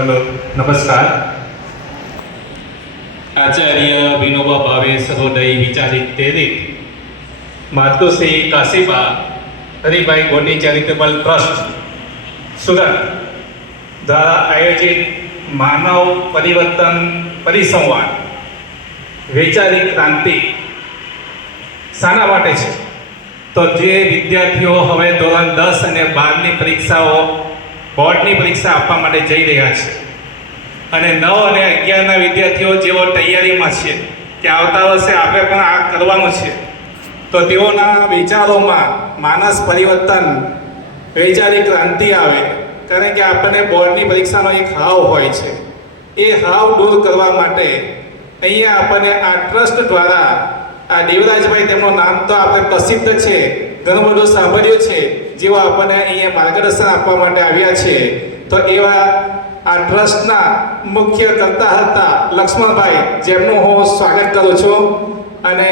Hello नमस्कार। आचार्य विनोबा भावे सहोदय विचारित प्रेरित मातुश्री काशीबा हरिभाई गोटी चैरिटेबल ट्रस्ट सूरत द्वारा आयोजित मानव परिवर्तन परिसंवाद वैचारिक क्रांति शाना माटे छे? तो जे विद्यार्थीओ हवे धोरण 10 અને 12ની પરીક્ષાઓ બોર્ડની પરીક્ષા આપવા માટે જઈ રહ્યા છે અને 9 અને 11ના વિદ્યાર્થીઓ જેઓ તૈયારીમાં છે કે આવતા વર્ષે આપણે પણ આ કરવાનું છે, તો તેઓના વિચારોમાં માનસ પરિવર્તન વૈચારિક ક્રાંતિ આવે. કારણ કે આપણને બોર્ડની પરીક્ષાનો એક હાવ હોય છે, એ હાવ દૂર કરવા માટે અહીંયા આપણને આ ટ્રસ્ટ દ્વારા આ દેવરાજભાઈ, તેમનું નામ તો આપણે પ્રસિદ્ધ છે, ઘણું બધું સાંભળ્યું છે, જેઓ આપણને અહીંયા માર્ગદર્શન આપવા માટે આવ્યા છે. તો એવા આ ટ્રસ્ટના મુખ્ય કરતા હતા લક્ષ્મણભાઈ, જેમનું હું સ્વાગત કરું છું, અને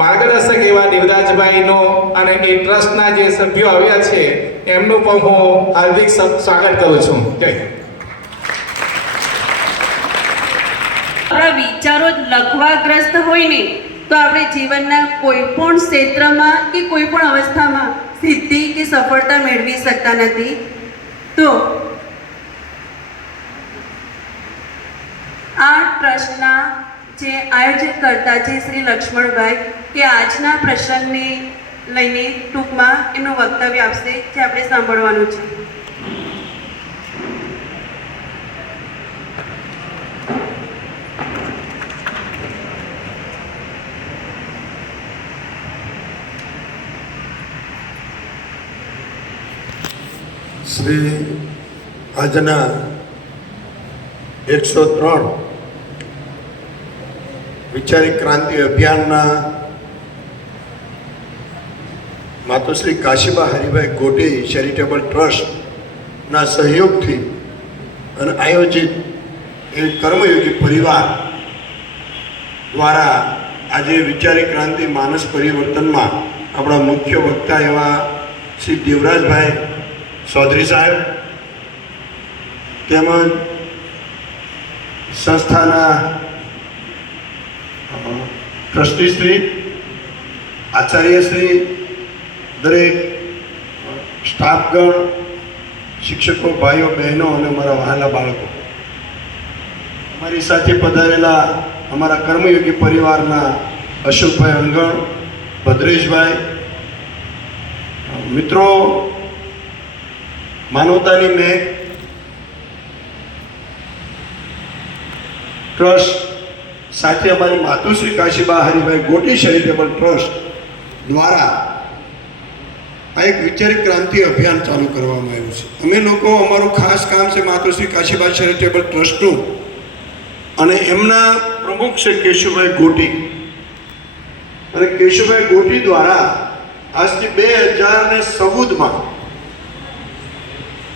માર્ગદર્શક એવા દેવરાજભાઈનો અને એ ટ્રસ્ટના જે સભ્યો આવ્યા છે એમનું પણ હું હાર્દિક સ્વાગત કરું છું. જય. આપણા વિચારો લખવાગ્રસ્ત હોય ને તો આપણે જીવનના કોઈ પણ ક્ષેત્રમાં કે કોઈ પણ અવસ્થામાં સિદ્ધિ કે સફળતા મેળવી શકતા નથી. તો આ ટ્રસ્ટના જે આયોજક કરતા છે શ્રી લક્ષ્મણભાઈ, કે આજના પ્રસંગને લઈને ટૂંકમાં એનું વક્તવ્ય આપશે, જે આપણે સાંભળવાનું છે. શ્રી આજના 103 વિચારિક ક્રાંતિ અભિયાનના માતુશ્રી કાશીબા હરિભાઈ ગોટી ચેરિટેબલ ટ્રસ્ટના સહયોગથી અને આયોજિત એ કર્મયોગી પરિવાર દ્વારા આજે વિચારિક ક્રાંતિ માનસ પરિવર્તનમાં આપણા મુખ્ય વક્તા એવા શ્રી દેવરાજભાઈ ચૌધરી સાહેબ, તેમજ સંસ્થાના ટ્રસ્ટીશ્રી, આચાર્યશ્રી, દરેક સ્ટાફગણ, શિક્ષકો, ભાઈઓ બહેનો અને મારા વહાલા બાળકો, અમારી સાથે પધારેલા અમારા કર્મયોગી પરિવારના અશોકભાઈ અંગણ, ભદ્રેશભાઈ, મિત્રો, માનવતાની મેઘ ટ્રસ્ટ સાથે અમારી માતુશ્રી કાશીબા હરિભાઈ ગોટી ચેરિટેબલ ટ્રસ્ટ દ્વારા આ એક વિચારિક ક્રાંતિ અભિયાન ચાલુ કરવામાં આવ્યું છે. અમે લોકો, અમારું ખાસ કામ છે માતુશ્રી કાશીબા ચેરિટેબલ ટ્રસ્ટનું, અને એમના પ્રમુખ છે કેશુભાઈ ગોટી. અને કેશુભાઈ ગોટી દ્વારા આજથી 2014માં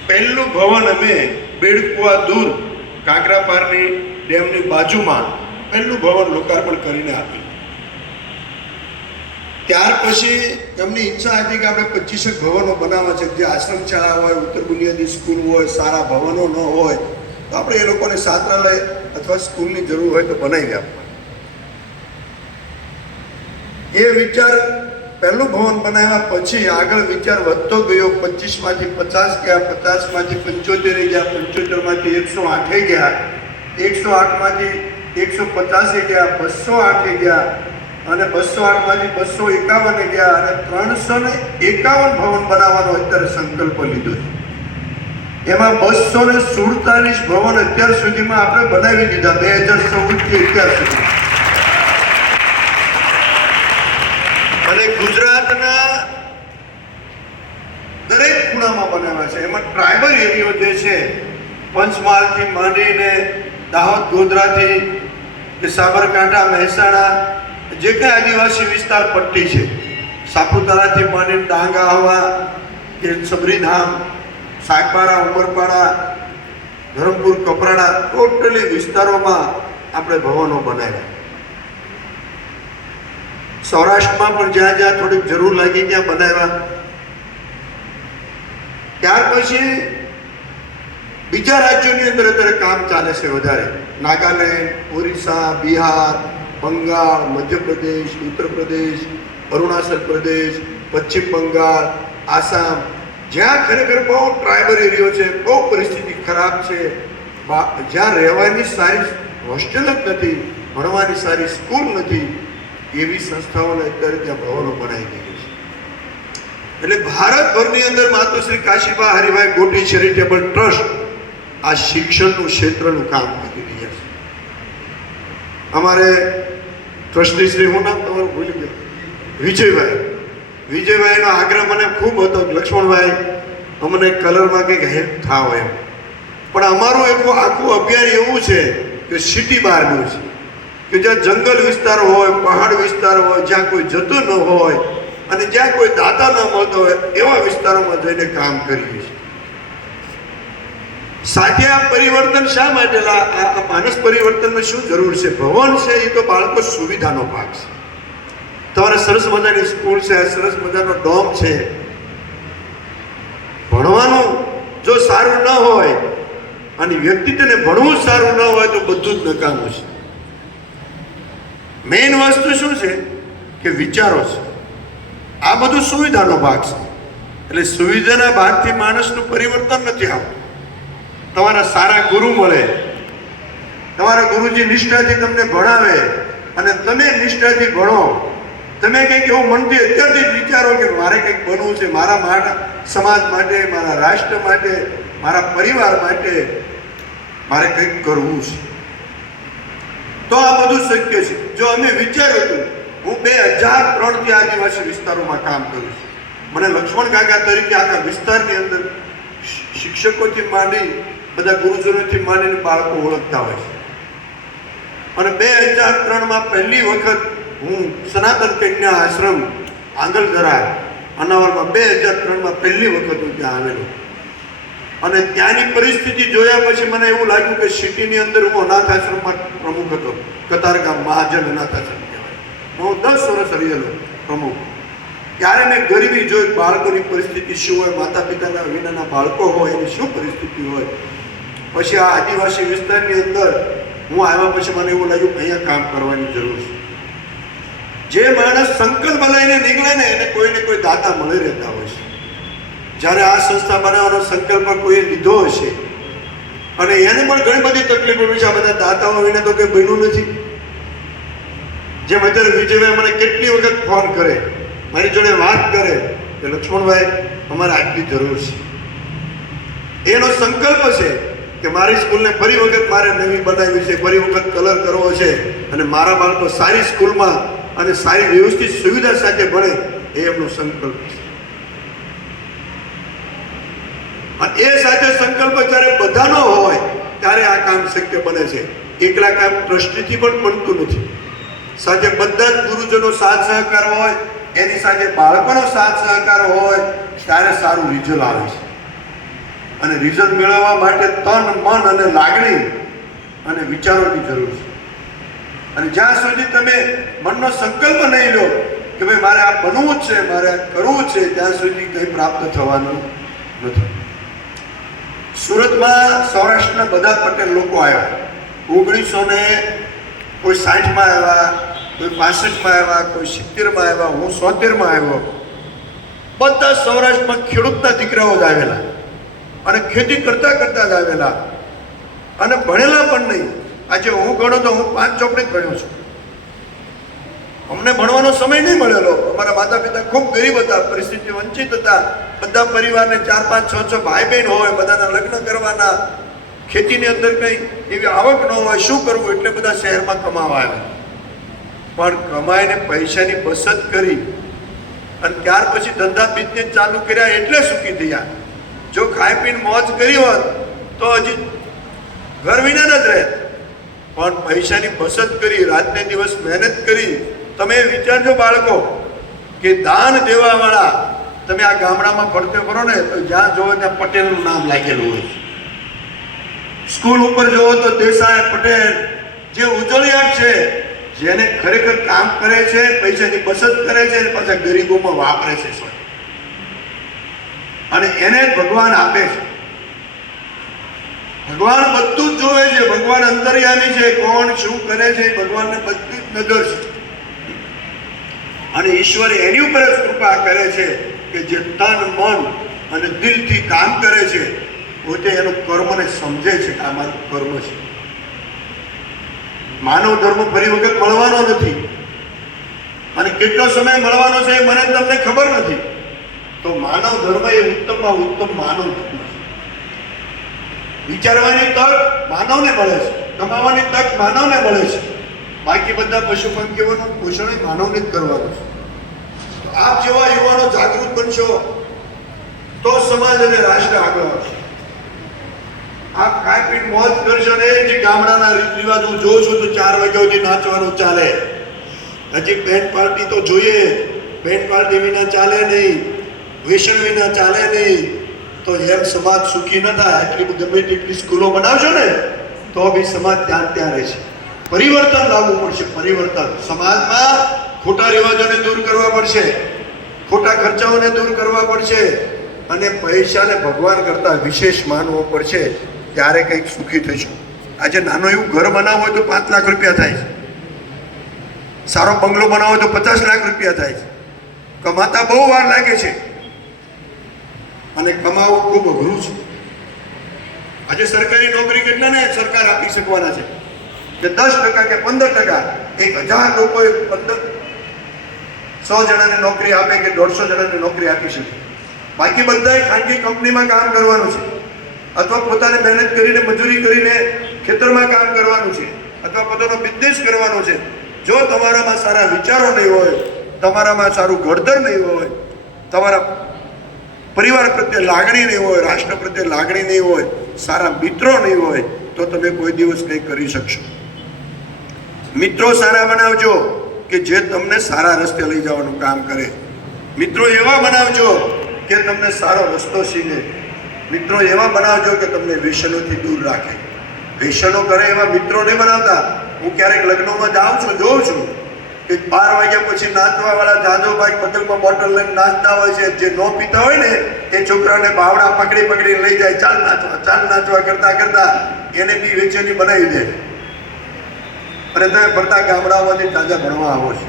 પહેલું ભવન અમે બેડકુવા દૂર કાંકરાપારની ડેમની બાજુમાં પહેલું ભવન લોકાર્પણ કરીને આપ્યું. ત્યાર પછી એમની ઈચ્છા હતી કે આપણે 25 ભવનો બનાવવા છે, જે આશ્રમ શાળા હોય, ઉત્તર બુનિયાદી સ્કૂલ હોય, સારા ભવનો ન હોય તો આપણે એ લોકોને છાત્રાલય અથવા સ્કૂલની જરૂર હોય તો બનાવી આપવા. એ વિચાર પહેલું ભવન બનાવ્યા પછી આગળ વિચાર વધતો ગયો. 25માંથી 50 ગયા, 50માંથી 75 ગયા, 75માંથી 108 ગયા, 108માંથી 150 ગયા, 208 ગયા, અને 208માંથી 251 ગયા, અને 351 ભવન બનાવવાનો અત્યારે સંકલ્પ લીધો છે. એમાં 247 ભવન અત્યાર સુધીમાં આપણે બનાવી દીધા 2014થી અત્યાર સુધી. અને ગુજરાતના દરેક ખૂણામાં બનાવ્યા છે. એમાં ટ્રાઇબલ એરિયો જે છે, પંચમહાલથી માંડીને દાહોદ, ગોધરાથી કે સાબરકાંઠા, મહેસાણા, જે કંઈ આદિવાસી વિસ્તાર પટ્ટી છે, સાપુતારાથી માંડીને ડાંગા હવા કે સબરીધામ, સાગબારા, ઉમરપાડા, ધરમપુર, કપરાડા, ટોટલી વિસ્તારોમાં આપણે ભવનો બનાવ્યા. સૌરાષ્ટ્રમાં પણ જ્યાં જ્યાં થોડીક જરૂર લાગી ત્યાં બનાવ્યા. ત્યાર પછી બીજા રાજ્યોની અંદર અત્યારે કામ ચાલે છે વધારે. નાગાલેન્ડ, ઓરિસ્સા, બિહાર, બંગાળ, મધ્યપ્રદેશ, ઉત્તર પ્રદેશ, અરુણાચલ પ્રદેશ, પશ્ચિમ બંગાળ, આસામ, જ્યાં ખરેખર બહુ ટ્રાઇબલ એરિયો છે, બહુ પરિસ્થિતિ ખરાબ છે, જ્યાં રહેવાની સારી હોસ્ટેલ જ નથી, ભણવાની સારી સ્કૂલ નથી, એવી સંસ્થાઓને અત્યારે ત્યાં ભવનો બનાવી દીધી છે. એટલે ભારતભરની અંદર માતોશ્રી કાશીબા હરિભાઈ ગોટી ચેરિટેબલ ટ્રસ્ટ આ શિક્ષણનું ક્ષેત્રનું કામ કરી રહ્યા છે. અમારે ટ્રસ્ટી શ્રી, હું નામ તમારું ભૂલી ગયો, વિજયભાઈનો આગ્રહ મને ખૂબ હતો, લક્ષ્મણભાઈ અમને કલરમાં કંઈક હેલ્પ થાવ એમ. પણ અમારું આખું અભિયાન એવું છે કે સિટી બહારનું છે, કે જ્યાં જંગલ વિસ્તાર હોય, પહાડ વિસ્તાર હોય, જ્યાં કોઈ જતું ન હોય અને જ્યાં કોઈ દાતા ન મળતો હોય એવા વિસ્તારોમાં જઈને કામ કરીએ છીએ. સાથે આ પરિવર્તન શા માટે, આ માનસ પરિવર્તનમાં શું જરૂર છે? ભવન છે એ તો બાળકો સુવિધાનો ભાગ છે. તમારે સરસ મજાની સ્કૂલ છે, સરસ મજાનો ડોમ છે. ભણવાનું જો સારું ન હોય અને વ્યક્તિત્વને ભણવું સારું ન હોય તો બધું જ નકામું છે. મેઇન વસ્તુ શું છે કે વિચારો છે. આ બધું સુવિધાનો ભાગ છે. એટલે સુવિધાના ભાગથી માણસનું પરિવર્તન નથી આવતું. તમારા સારા ગુરુ મળે, તમારા ગુરુજી નિષ્ઠાથી તમને ભણાવે અને તમે નિષ્ઠાથી ભણો. તમે કંઈક એવું મનથી અત્યારથી જ વિચારો કે મારે કંઈક બનવું છે, મારા સમાજ માટે, મારા રાષ્ટ્ર માટે, મારા પરિવાર માટે મારે કંઈક કરવું છે, તો આ બધું શક્ય છે. જો અમે વિચાર્યું હતું, હું 2003થી આદિવાસી વિસ્તારોમાં કામ કરું છું. મને લક્ષ્મણ કાકા તરીકે આખા વિસ્તારની અંદર શિક્ષકોથી માંડી બધા ગુરુજનોથી માંડીને બાળકો ઓળખતા હોય છે. અને 2003માં પહેલી વખત હું સનાતન કન્યા આશ્રમ આંગલધરા અનાવરમાં 2003માં પહેલી વખત હું ત્યાં આવેલો. અને ત્યાંની પરિસ્થિતિ જોયા પછી મને એવું લાગ્યું કે સિટીની અંદર હું અનાથ આશ્રમમાં પ્રમુખ હતો, કતારગામ મહાજન અનાથ આશ્રમ કહેવાય. હું 10 વર્ષ રહેલો પ્રમુખ. ત્યારે મેં ગરીબી જોઈ, બાળકોની પરિસ્થિતિ શું હોય, માતા પિતાના વિનાના બાળકો હોય એની શું પરિસ્થિતિ હોય. પછી આ આદિવાસી વિસ્તારની અંદર હું આવ્યા પછી મને એવું લાગ્યું અહીંયા કામ કરવાની જરૂર છે. જે માણસ સંકલ્પ લઈને નીકળે ને એને કોઈને કોઈ દાતા મળી રહેતા હોય છે. જ્યારે આ સંસ્થા બનાવવાનો સંકલ્પ કોઈએ લીધો હશે અને એને પણ ઘણી બધી તકલીફો હોય છે. આ બધા દાતાઓ વિના તો કંઈ બન્યું નથી. જેમ અત્યારે વિજયભાઈ મને કેટલી વખત ફોન કરે, મારી જોડે વાત કરે કે લક્ષ્મણભાઈ અમારે આટલી જરૂર છે. એનો સંકલ્પ છે કે મારી સ્કૂલને ફરી વખત મારે નવી બનાવવી છે, ફરી વખત કલર કરવો છે અને મારા બાળકો સારી સ્કૂલમાં અને સારી વ્યવસ્થિત સુવિધા સાથે ભણે, એ એમનો સંકલ્પ છે. અને એ સાથે સંકલ્પ જ્યારે બધાનો હોય ત્યારે આ કામ શક્ય બને છે. એકલા કામ ટ્રસ્ટીથી પણ બનતું નથી. સાથે બધા જ ગુરુજનો સાથ સહકાર હોય, એની સાથે બાળકોનો સાથ સહકાર હોય ત્યારે સારું રિઝલ્ટ આવે છે. અને રિઝલ્ટ મેળવવા માટે તન, મન અને લાગણી અને વિચારોની જરૂર છે. અને જ્યાં સુધી તમે મનનો સંકલ્પ નહીં લો કે ભાઈ મારે આ બનવું જ છે, મારે આ કરવું છે, ત્યાં સુધી કંઈ પ્રાપ્ત થવાનું નથી. સુરતમાં સૌરાષ્ટ્રના બધા પટેલ લોકો આવ્યા. 1960માં આવ્યા, કોઈ 65માં આવ્યા, કોઈ 70માં આવ્યા, હું 73માં આવ્યો. બધા સૌરાષ્ટ્રમાં ખેડૂતના દીકરાઓ જ આવેલા અને ખેતી કરતા કરતા જ આવેલા અને ભણેલા પણ નહીં. આજે હું ગણો તો હું 5 ચોપડી જ ભણ્યો છું. અમને ભણવાનો સમય નહીં મળેલો. અમારા માતા પિતા ખૂબ ગરીબ હતા, પરિસ્થિતિ વંચિત હતા. બધા પરિવારને 4, 5, 6 ભાઈ બહેન હોય, બધાના લગ્ન કરવાના, ખેતીની અંદર કંઈ એવી આવક ન હોય, શું કરવું એટલે બધા શહેરમાં કમાવા આવે. પણ કમાઈને પૈસાની બચત કરી અને ત્યાર પછી ધંધા બિઝનેસ ચાલુ કર્યા એટલે સુખી થયા. જો ખાઈ પીને મોજ કરી હોત તો હજી ઘર વિના જ રહે. પણ પૈસાની બચત કરી, રાતને દિવસ મહેનત કરી. તમે વિચારજો બાળકો કે દાન દેવાવાળા, તમે આ ગામડામાં ફરતે ફરો ને તો જ્યાં જોવો ત્યાં પટેલનું નામ લાગેલું હોય. સ્કૂલ ઉપર જોવો તો દેસાઈ, પટેલ, જે ઉજળિયાટ છે, જેને ખરેખર કામ કરે છે, પૈસાની બચત કરે છે અને પાછા ગરીબોમાં વાપરે છે અને એને ભગવાન આપે છે. ભગવાન બધું જ જોવે છે, ભગવાન અંતર્યામી છે, કોણ શું કરે છે ભગવાનને બધી જ નજર છે. અને ઈશ્વર એની ઉપર જ કૃપા કરે છે કે જે તન મન અને દિલથી કામ કરે છે, પોતે એનું કર્મને સમજે છે કે આ મારું કર્મ છે. માનવ ધર્મ ફરી વખત મળવાનો નથી, અને કેટલો સમય મળવાનો છે એ મને તમને ખબર નથી. તો માનવ ધર્મ એ ઉત્તમમાં ઉત્તમ માનવ ધર્મ છે. વિચારવાની તક માનવને મળે છે, કમાવાની તક માનવને મળે છે. બાકી બધા પશુ પંખીઓનું પોષણ એ માનવને જ કરવાનું છે. તો આપ જેવા યુવાનો જાગૃત બનશો તો સમાજ અને રાષ્ટ્ર આગળ વધશે. આપ ખાઈ પીને મોજ કરશો ને જે ગામડાના રીત રિવાજ હું જોઉં છું તો 4 વાગ્યા સુધી નાચવાનું ચાલે. હજી બેન્ડ પાર્ટી તો જોઈએ, બેન્ડ પાર્ટી વિના ચાલે નહીં, વ્યસન વિના ચાલે નહીં. તો એમ સમાજ સુખી ન થાય. એટલી ગમે તેટલી સ્કૂલો બનાવશો ને તો બી સમાજ ત્યાં રહેશે. પરિવર્તન લાવવું પડશે. પરિવર્તન સમાજમાં ખોટા રિવાજોને દૂર કરવા પડશે, ખોટા ખર્ચાઓને દૂર કરવા પડશે, અને પૈસાને ભગવાન કરતા વિશેષ માનવો પડશે. ત્યારે કંઈક સુખી થઈશું. આજે નાનું એવું ઘર બનાવવું હોય તો 5 લાખ રૂપિયા થાય છે, સારો બંગલો બનાવવો હોય તો 50 લાખ રૂપિયા થાય છે. કમાતા બહુ વાર લાગે છે અને કમાવું ખૂબ અઘરું છે. આજે સરકારી નોકરી કેટલાને સરકાર આપી શકવાના છે કે 10% કે 15%. 1000 લોકોએ 100 જણાને નોકરી આપે કે 150 જણાને નોકરી આપી શકે. બાકી બધાએ ખાનગી કંપનીમાં કામ કરવાનું છે, અથવા પોતાને મહેનત કરીને મજૂરી કરીને ખેતરમાં કામ કરવાનું છે, અથવા પોતાનો બિઝનેસ કરવાનો છે. જો તમારામાં સારા વિચારો નહીં હોય, તમારામાં સારું ઘડતર નહીં હોય, તમારા પરિવાર પ્રત્યે લાગણી નહીં હોય, રાષ્ટ્ર પ્રત્યે લાગણી નહીં હોય, સારા મિત્રો નહીં હોય, તો તમે કોઈ દિવસ કંઈ કરી શકશો. મિત્રો સારા બનાવજો કે જે તમને સારા રસ્તે લઈ જવાનું કામ કરે. મિત્રો એવા બનાવજો કે તમને સારો રસ્તો શીખે. મિત્રો એવા બનાવજો કે તમને વ્યસનોથી દૂર રાખે. વ્યસનો કરે એવા મિત્રો નહીં બનાવતા. હું ક્યારેક લગ્નોમાં જાઉં છું, જોઉં છું કે 12 વાગ્યા પછી નાચવાવાળા જાજોભાઈ પતંગમાં બોટલ લઈને નાચતા હોય છે. જે ન પીતા હોય ને એ છોકરાને બાવડા પકડી લઈ જાય, ચાલ નાચવા કરતા કરતા એને બી વેચેની બનાવી દે. અને તમે ફરતા ગામડાઓમાંથી તાજા ભણવા આવો છો.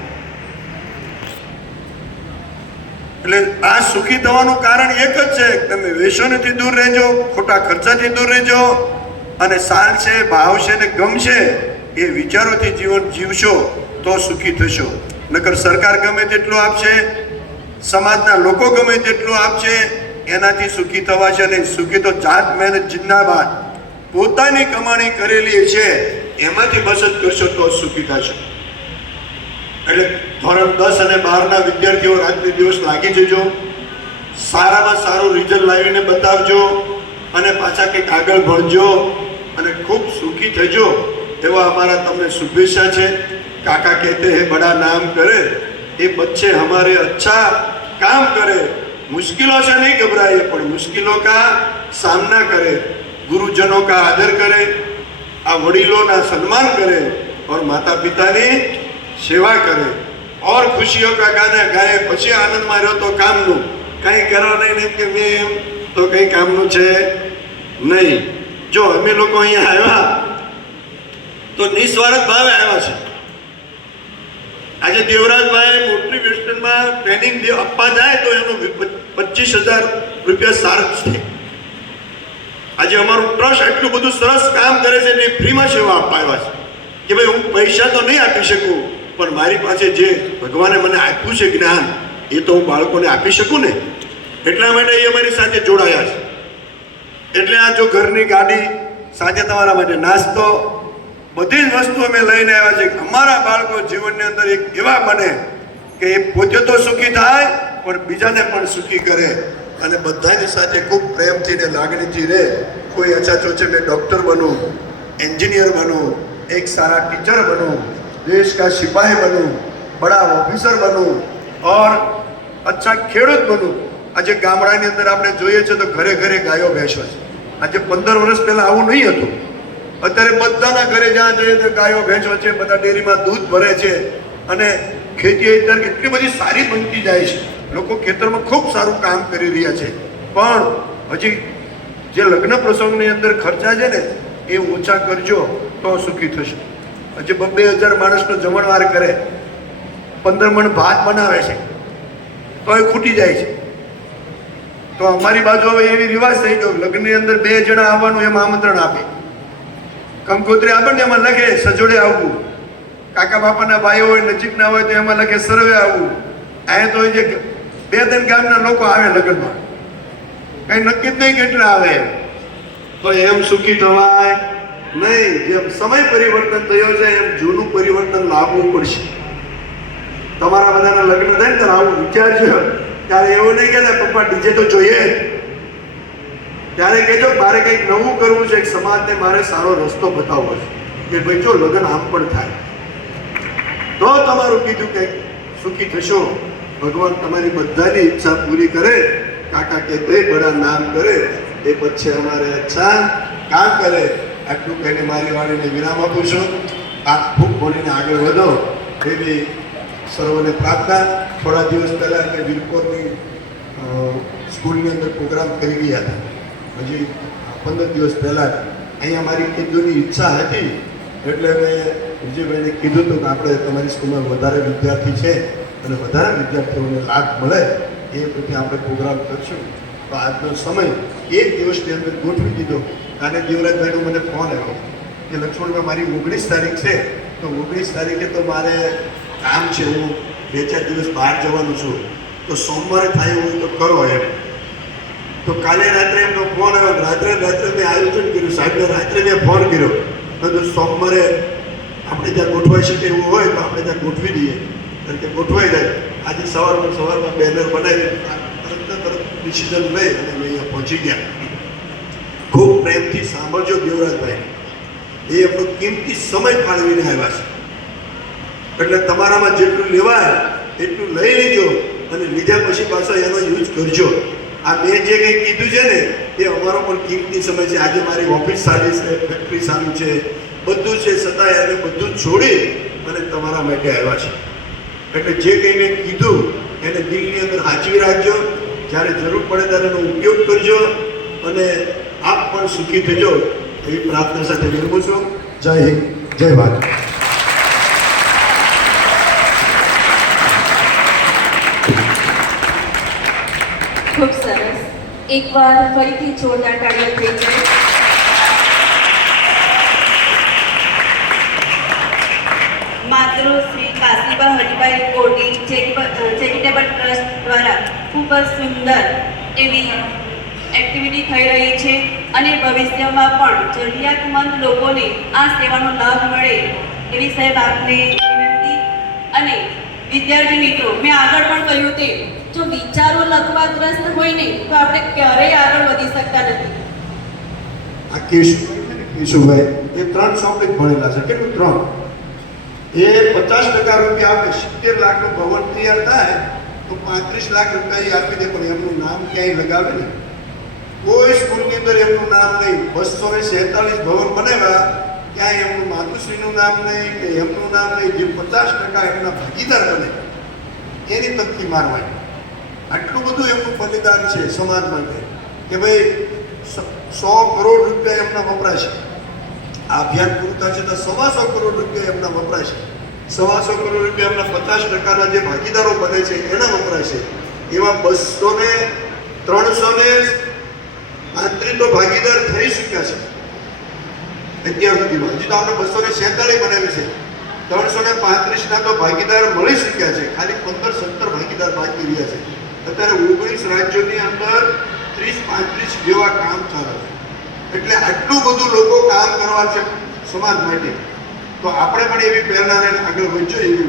એટલે આ સુખી થવાનું કારણ એક જ છે કે તમે વ્યસનથી દૂર રહેજો, ખોટા ખર્ચાથી દૂર રહેજો, અને સાર છે, ભાવ છે ને ગમશે એ વિચારોથી જીવન જીવશો તો સુખી થશો. નકર સરકાર ગમે તેટલું આપશે, સમાજના લોકો ગમે તેટલું આપશે, એનાથી સુખી થવાશે નહીં. સુખી તો જાત મહેનત જિંદાબાદ, પોતાની કમાણી કરેલી છે એમાંથી બચત કરશો તો સુખી થશો. એટલે ધોરણ 10 અને 12ના વિદ્યાર્થીઓ રાત્રિ દિવસ લાગી જજો, સારામાં સારું રિઝલ્ટ લાવીને બતાવજો, અને પાછા કંઈક આગળ ભણજો અને ખૂબ સુખી થજો. એવા અમારા તમને શુભેચ્છા છે. કાકા કહેતે હે બડા નામ કરે, એ બચ્ચે હમારે અચ્છા કામ કરે, મુશ્किलों से नहीं घबराए पर मुश्किलों का सामना करे, गुरुजनों का आदर करे, आ वडीलों ना सम्मान करे और माता पिता ने सेवा करे और खुशियों का गाना गाए. પછી આનંદમાં રહ્યો તો કામનું કંઈ કરો નહીં કે મેં તો કંઈ કામનું છે નહીં. જો અમે લોકો અહીંયા આવ્યા તો નિસ્વાર્થ ભાવે આવ્યા છે. આજે દેવરાજભાઈ મોટરી વેસ્ટર્નમાં ટ્રેનિંગ આપવા જાય તો એનું 25,000 રૂપિયા ચાર્જ છે. આજે અમારું ટ્રસ્ટ એટલું બધું સરસ કામ કરે છે ને ફ્રીમાં સેવા આપવા આવ્યા છે કે ભાઈ હું પૈસા તો નહીં આપી શકું, પણ મારી પાસે જે ભગવાને મને આપ્યું છે જ્ઞાન એ તો હું બાળકોને આપી શકું ને. એટલા માટે એ અમારી સાથે જોડાયા છે. એટલે આ જો ઘરની ગાડી, સાથે તમારા માટે નાસ્તો, બધી જ વસ્તુ અમે લઈને આવ્યા છે. અમારા બાળકો જીવનની અંદર એક એવા બને કે એ પોતે તો સુખી થાય પણ બીજાને પણ સુખી કરે, અને બધાની સાથે ખૂબ પ્રેમથી ને લાગણીથી રહે. કોઈ અચ્છા સોચે મેં ડૉક્ટર બનું, એન્જિનિયર બનું, એક સારા ટીચર બનું, देश का सिपाही बनूं, बड़ा ऑफिसर बनूं और अच्छा ખેડૂત બનવું. આજે ગામડાની અંદર આપણે જોઈએ છે તો ઘરે ઘરે ગાયો ભેંસો છે. આજે 15 વર્ષ પહેલા આવું નહીં હતું. અત્યારે બધાના ઘરે જ્યાં જઈએ તો ગાયો ભેંસો છે, બધા ડેરીમાં દૂધ ભરે છે, અને ખેતી અત્યારે કેટલી બધી સારી બનતી જાય છે. લોકો ખેતરમાં ખૂબ સારું કામ કરી રહ્યા છે. પણ હજી જે લગ્ન પ્રસંગની અંદર ખર્ચા છે ને એ ઓછા કરજો તો સુખી થશે. પછી 2,000 માણસનો જમણવાર કરે, 15 મણ ભાત બનાવે છે તો એ ખૂટી જાય છે. તો અમારી બાજુ હવે એવી રિવાજ થઈ ગયો, લગ્નની અંદર 2 જણા આવવાનું એમ આમંત્રણ આપે, કંકોત્રી આપે ને એમાં લખે સજોડે આવવું, કાકા બાપાના ભાઈઓ હોય નજીકના હોય તો એમાં લખે સર્વે આવવું. અહીંયા તો જે 2-3 ગામના લોકો આવે લગ્નમાં, કઈ નક્કી જ નહીં કેટલા આવે, તો એમ સુખી થવાય નહીં. જેમ સમય પરિવર્તન થયો છે એમ જૂનું પરિવર્તન લાવવું પડશે. તમારા બધાના લગ્ન થાય ને ત્યારે આવું વિચારજો, ત્યારે એવું નહીં કે પપ્પા ડીજે તો જોઈએ જ, ત્યારે કહેજો મારે કંઈક નવું કરવું છે, સમાજને મારે સારો રસ્તો બતાવવો છે કે ભાઈ જો લગ્ન આમ પણ થાય તો તમારું કીધું કંઈક સુખી થશો. ભગવાન તમારી બધાની ઈચ્છા પૂરી કરે. કાકા કે તે બડા નામ કરે એ પછી અમારે અચ્છા કામ કરે. આટલું કહીને મારી વાણીને વિરામ આપું છું. આપ ખૂબ બોલીને આગળ વધો એવી સર્વને પ્રાર્થના. થોડા દિવસ પહેલાં અમે વીરપોરની સ્કૂલની અંદર પ્રોગ્રામ કરી ગયા હતા, હજી 15 દિવસ પહેલાં. અહીંયા મારી કીધુંની ઈચ્છા હતી એટલે મેં વિજયભાઈને કીધું હતું કે આપણે તમારી સ્કૂલમાં વધારે વિદ્યાર્થી છે અને વધારે વિદ્યાર્થીઓને લાભ મળે એ પ્રત્યે આપણે પ્રોગ્રામ કરશું. તો આજનો સમય 1 દિવસની અંદર ગોઠવી દીધો. અને દેવરાજભાઈનો મને ફોન આવ્યો કે લક્ષ્મણભાઈ મારી 19 તારીખ છે, તો 19 તારીખે તો મારે કામ છે, હું 2-4 દિવસ બહાર જવાનું છું, તો સોમવારે થાય હોય તો કરો એમ. તો કાલે રાત્રે એમનો ફોન આવ્યો, રાત્રે મેં આયોજન કર્યું, સાહેબને રાત્રે મેં ફોન કર્યો તો સોમવારે આપણે ત્યાં ગોઠવાઈ શકે એવું હોય તો આપણે ત્યાં ગોઠવી દઈએ, કારણ કે ગોઠવાઈ જાય. આજે સવારમાં બેનર બનાવી તરત ડિસિઝન લઈ અને અમે અહીંયા પહોંચી ગયા. ખૂબ પ્રેમથી સાંભળજો દેવરાજભાઈ, એ એમનો કિંમતી સમય ફાળવીને આવ્યા છે, એટલે તમારામાં જેટલું લેવાય એટલું લઈ લેજો અને લીધા પછી પાછા એનો યુઝ કરજો. આ મેં જે કંઈ કીધું છે ને એ અમારો પણ કિંમતી સમય છે. આજે મારી ઓફિસ સારી છે, ફેક્ટરી સારી છે, બધું છે, છતાંય અમે બધું છોડી અને તમારા માટે આવ્યા છે. એટલે જે કંઈ મેં કીધું એને દિલની અંદર સાચવી રાખજો, જ્યારે જરૂર પડે ત્યારે એનો ઉપયોગ કરજો અને આપ પણ સુખી થજો એવી પ્રાર્થના સાથે વિરમું છું. જય હિન્દ, જય ભારત. ખૂબ સરસ. એકવાર ફરીથી જોરદાર તાળીઓ થઈ જાય. માતૃ શ્રી કાશીબા હરિભાઈ કોટી ચેરિટેબલ ટ્રસ્ટ દ્વારા ખૂબ જ સુંદર એવી એક્ટિવિટી થઈ રહી છે અને ભવિષ્યમાં પણ જરૂરિયાતમંદ લોકોને આ સેવાનો લાભ મળે એવી સાહેબ આપને વિનંતી. અને વિદ્યાર્થી મિત્રો, મેં આગળ પણ કહ્યું તે જો વિચારો લખવાગ્રસ્ત હોય ને તો આપણે ક્યારેય આગળ વધી શકતા નથી. આ કેશુભાઈ એ 3 સબ્જેક્ટ ભણેલા છે. કેટલું 3? એ 50% રૂપિયા આપે, 70 લાખનું ભવન તૈયાર થાય તો 35 લાખ રૂપિયા આપી દે, પણ એમનું નામ ક્યાંય લગાવે નહીં. કોઈ સ્કૂલની અંદર એમનું નામ નહીં. 247 ભવન બનાવ્યા, ક્યાંય એમનું માતુશ્રીનું નામ નહીં કે એમનું નામ નહીં. જે 50% એમના ભાગીદાર બને એની તકતી મારવાની. આટલું બધું એમનું બલિદાન છે સમાજ માટે કે ભાઈ 100 કરોડ રૂપિયા એમના વપરાશે. આ અભિયાન પૂરું થશે તો 125 કરોડ રૂપિયા એમના વપરાશે. 125 કરોડ રૂપિયા એમના 50%ના જે ભાગીદારો બને છે એના વપરાશે. એવા 335 તો ભાગીદાર થઈ ચૂક્યા છે અત્યાર સુધીમાં. હજી તો આપણે 246 બનાવી છે. 335ના તો ભાગીદાર મળી શક્યા છે. ખાલી 15-17 ભાગીદાર બાકી રહ્યા છે. અત્યારે 19 રાજ્યોની અંદર 30-35 જેવા કામ ચાલે છે. એટલે આટલું બધું લોકો કામ કરવા છે સમાજ માટે, તો આપણે પણ એવી પ્રેરણા લઈને આગળ વધજો. એવી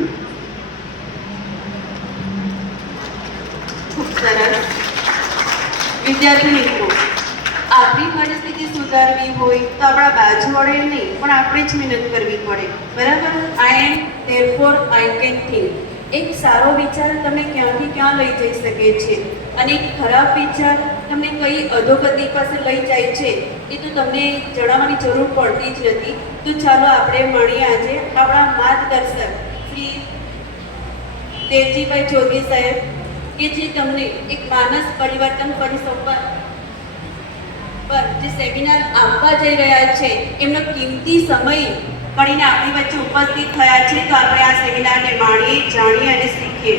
ખૂબ સરસ. વિદ્યાર્થી મિત્રો, આપણી પરિસ્થિતિ સુધારવી હોય તો આપણા બાજુવાળે નહીં પણ આપણે જ મહેનત કરવી પડે, બરાબર? આઈ એમ ધેરફોર આઈ કેન થિંક. એક સારો વિચાર તમને ક્યાંથી ક્યાં લઈ જઈ શકે છે અને એક ખરાબ વિચાર તમને કઈ અધોગતિ પાસે લઈ જાય છે એ તો તમને જણાવવાની જરૂર પડતી જ નથી. તો ચાલો આપણે મળીએ આજે આપણા માર્ગદર્શક શ્રી દેવજીભાઈ જોગી સાહેબ કે જે તમને એક માનસ પરિવર્તન પરિસંવાદ પર જે સેમિનાર આપવા જઈ રહ્યા છે એમનો કિંમતી સમય કાઢીને આપણી વચ્ચે ઉપસ્થિત થયા છે, તો આપણે આ સેમિનારને માણીએ, જાણીએ અને શીખીએ.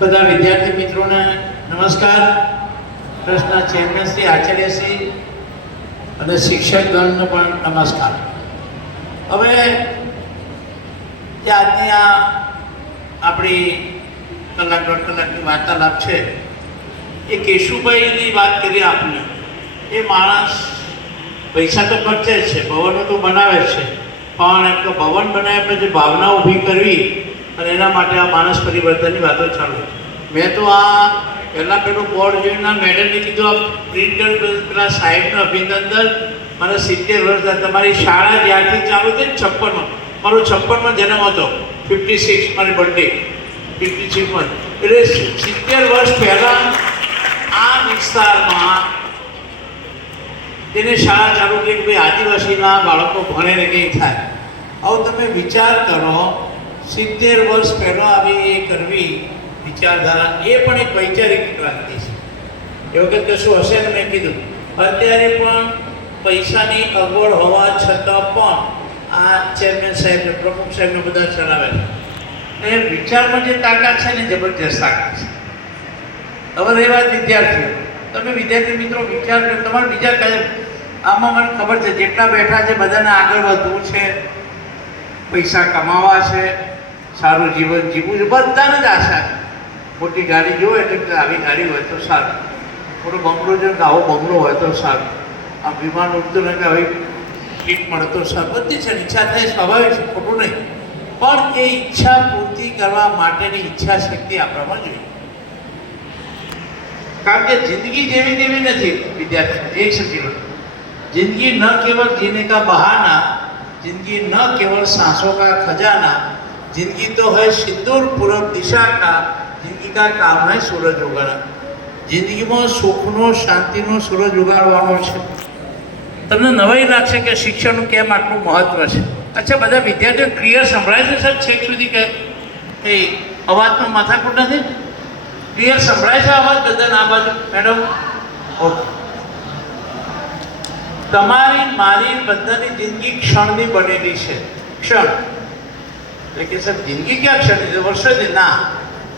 બધા વિદ્યાર્થી મિત્રોને નમસ્કાર. ટ્રસ્ટના ચેરમેન શ્રી આચાર્યશ્રી અને શિક્ષકગણને પણ નમસ્કાર. હવે જે આજની આ આપણી કલાક દોઢ કલાકની વાર્તાલાપ છે એ કેશુભાઈની વાત કરીએ આપણે. એ માણસ પૈસા તો ખર્ચે જ છે, ભવનો તો બનાવે જ છે, પણ એક ભવન બનાવ્યા પછી ભાવના ઊભી કરવી અને એના માટે આ માણસ પરિવર્તનની વાતો ચાલુ. મેં તો આ પહેલાં પેલું બોર્ડ જોઈને મેડમને કીધું આ પ્રિન્ટર પેલા સાહેબનું અભિનંદન. મને 70 વર્ષ તમારી શાળા જ્યારથી ચાલુ થઈ 56માં, મારો 56માં જન્મ હતો, 56 મારી બર્થડે 56માં, એટલે 70 વર્ષ પહેલાં આ વિસ્તારમાં તેને શાળા ચાલુ કરી કે ભાઈ આદિવાસીના બાળકો ભણે ને કંઈ થાય. હવે તમે વિચાર કરો, 70 વર્ષ પહેલાં આવી એ કરવી વિચારધારા, એ પણ એક વૈચારિક ક્રાંતિ છે. એ વખત કશું હશે ને મેં કીધું. અત્યારે પણ પૈસાની અગવડ હોવા છતાં પણ આ ચેરમેન સાહેબને, પ્રમુખ સાહેબને બધા ચલાવે છે. એ વિચારમાં જે તાકાત છે ને જબરજસ્ત તાકાત છે. હવે રહી વાત વિદ્યાર્થીઓ, તમે વિદ્યાર્થી મિત્રો વિચાર કરો, તમારે બીજા કયા આમાં મને ખબર છે જેટલા બેઠા છે બધાને આગળ વધવું છે, પૈસા કમાવા છે, સારું જીવન જીવવું છે, બધાને જ આશા છે. મોટી ગાડી જોવે એટલે આવી ગાડી હોય તો સારું, મોટો બંગલો જો કે આવો બંગલો હોય તો સારું, આ વિમાન ઉડતું ને કે આવી ટીક મળતો સારું, બધી છે ઈચ્છા થાય, સ્વાભાવિક છે, ખોટું નહીં. પણ એ ઈચ્છા પૂર્તિ કરવા માટેની ઈચ્છા શક્તિ આપણામાં જોઈએ. કારણ કે જિંદગી જેવી તેવી નથી વિદ્યાર્થી, એક સમજી લો. जिंदगी न केवल जीने का बहाना, जिंदगी न केवल सांसों का खजाना, जिंदगी तो है सिंदूर पूर्व दिशा का, जिंदगी का काम है सूरज उगाड़ा. જિંદગીમાં સુખનો, શાંતિનો સૂરજ ઉગાડવાનો છે. તમને નવાઈ લાગશે કે શિક્ષણનું કેમ આટલું મહત્વ છે. અચ્છા, બધા વિદ્યાર્થીઓ ક્લિયર સંભળાય છે સર છેક સુધી? કે એ અવાજમાં માથાકૂટ નથી? ક્લિયર સંભળાય છે અવાજ બધાને? આ બાજુ મેડમ ઓકે. તમારી મારી બધાની જિંદગી ક્ષણની બનેલી છે. ક્ષણ એટલે કે સર જિંદગી ક્યાં ક્ષણની છે? વર્ષોથી ના,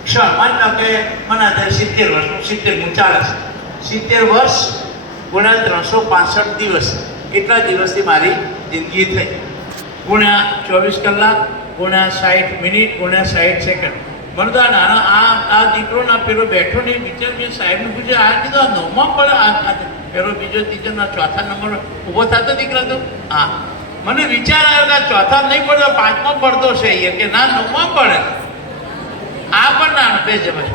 ક્ષણ. માની લો કે મને અત્યારે 70 વર્ષ, 70 ચાલે છે, 70 વર્ષ ગુણ્યા 365 દિવસ, એટલા દિવસથી મારી જિંદગી થઈ, ગુણ્યા 24 કલાક, ગુણ્યા 60 મિનિટ, ગુણ્યા 60 સેકન્ડ. મને તો આ દીકરો ના પેલો બેઠો નહીં, વિચાર મેં સાહેબને પૂછ્યું, આ કીધું આ 9માં પડે, આ પેલો બીજો ત્રીજો ના ચોથા નંબર ઊભો થતો દીકરા તો. હા, મને વિચાર આવ્યો કે ચોથા નહીં પડતો, 5માં પડતો છે અહીંયા, કે ના 9માં પડે. આ પણ ના બેસ જવાય,